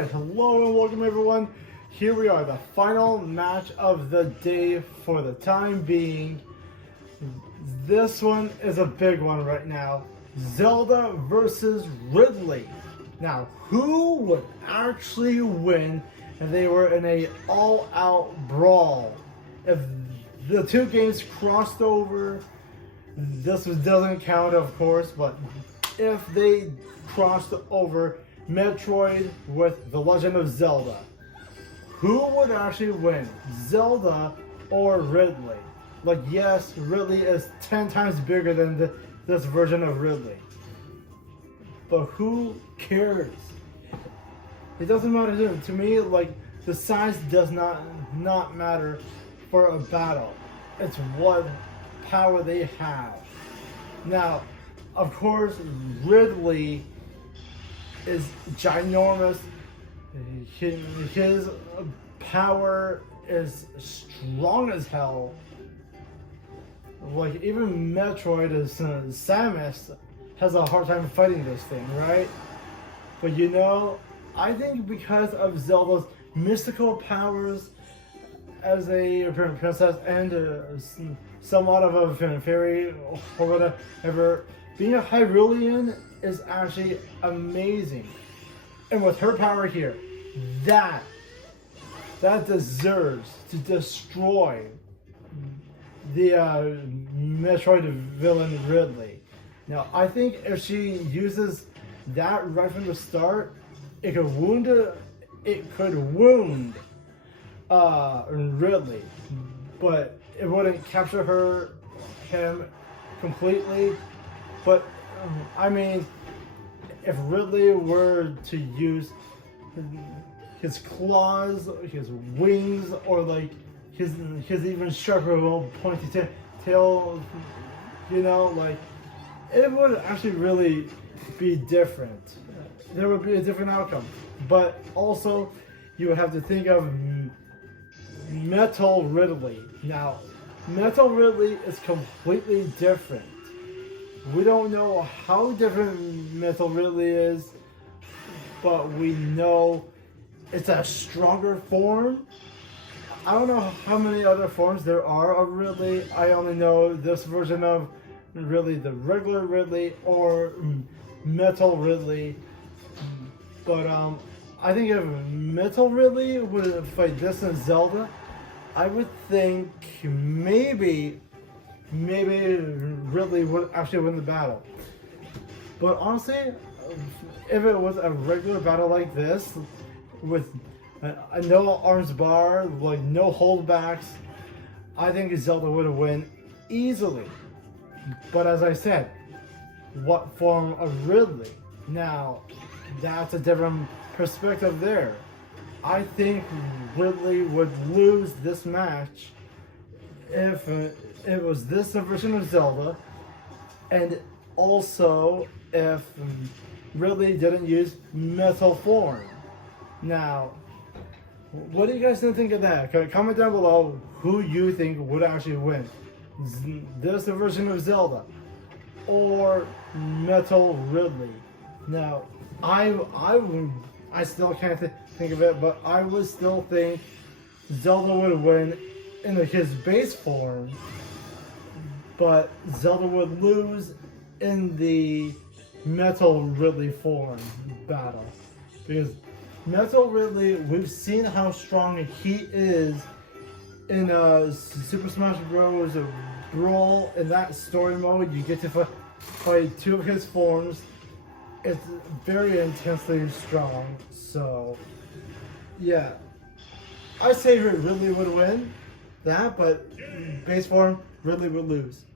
Alright, hello and welcome everyone. Here we are, the final match of the day for the time being. This one is a big one right now. Zelda versus Ridley. Now, who would actually win if they were in a all-out brawl? If the two games crossed over, this doesn't count of course, but if they crossed over Metroid with The Legend of Zelda, who would actually win, Zelda or Ridley? Like, yes, Ridley is 10 times bigger than this version of Ridley, but who cares? It doesn't matter to me. Like, the size does not matter for a battle. It's what power they have. Now, of course, Ridley is ginormous. His power is strong as hell. Like, even Metroid, Samus, has a hard time fighting this thing, right? But you know, I think because of Zelda's mystical powers as a princess and somewhat of a fairy or whatever, being a Hyrulean is actually amazing. And with her power here, that deserves to destroy the Metroid villain Ridley. Now, I think if she uses that right from the start, it could wound Ridley, but it wouldn't capture him completely. But I mean, if Ridley were to use his claws, his wings, or like his even sharper little pointy tail, you know, like, it would actually really be different. There would be a different outcome. But also, you would have to think of Metal Ridley. Now, Metal Ridley is completely different. We don't know how different Metal Ridley is, but we know it's a stronger form. I don't know how many other forms there are of Ridley. I only know this version of Ridley, the regular Ridley, or Metal Ridley. But I think if Metal Ridley would fight this in Zelda, I would think maybe Ridley would actually win the battle. But honestly, if it was a regular battle like this, with a no arms bar, like no holdbacks, I think Zelda would win easily. But as I said, what form of Ridley? Now, that's a different perspective there. I think Ridley would lose this match if it was this version of Zelda, and also if Ridley didn't use metal form. Now, what do you guys think of that? Comment down below who you think would actually win. This version of Zelda or Metal Ridley. Now, I still can't think of it, but I would still think Zelda would win in his base form, but Zelda would lose in the Metal Ridley form battle. Because Metal Ridley, we've seen how strong he is in Super Smash Bros. Brawl. In that story mode, you get to fight two of his forms. It's very intensely strong. So, yeah, I say Ridley would win that, but base form, Ridley would lose.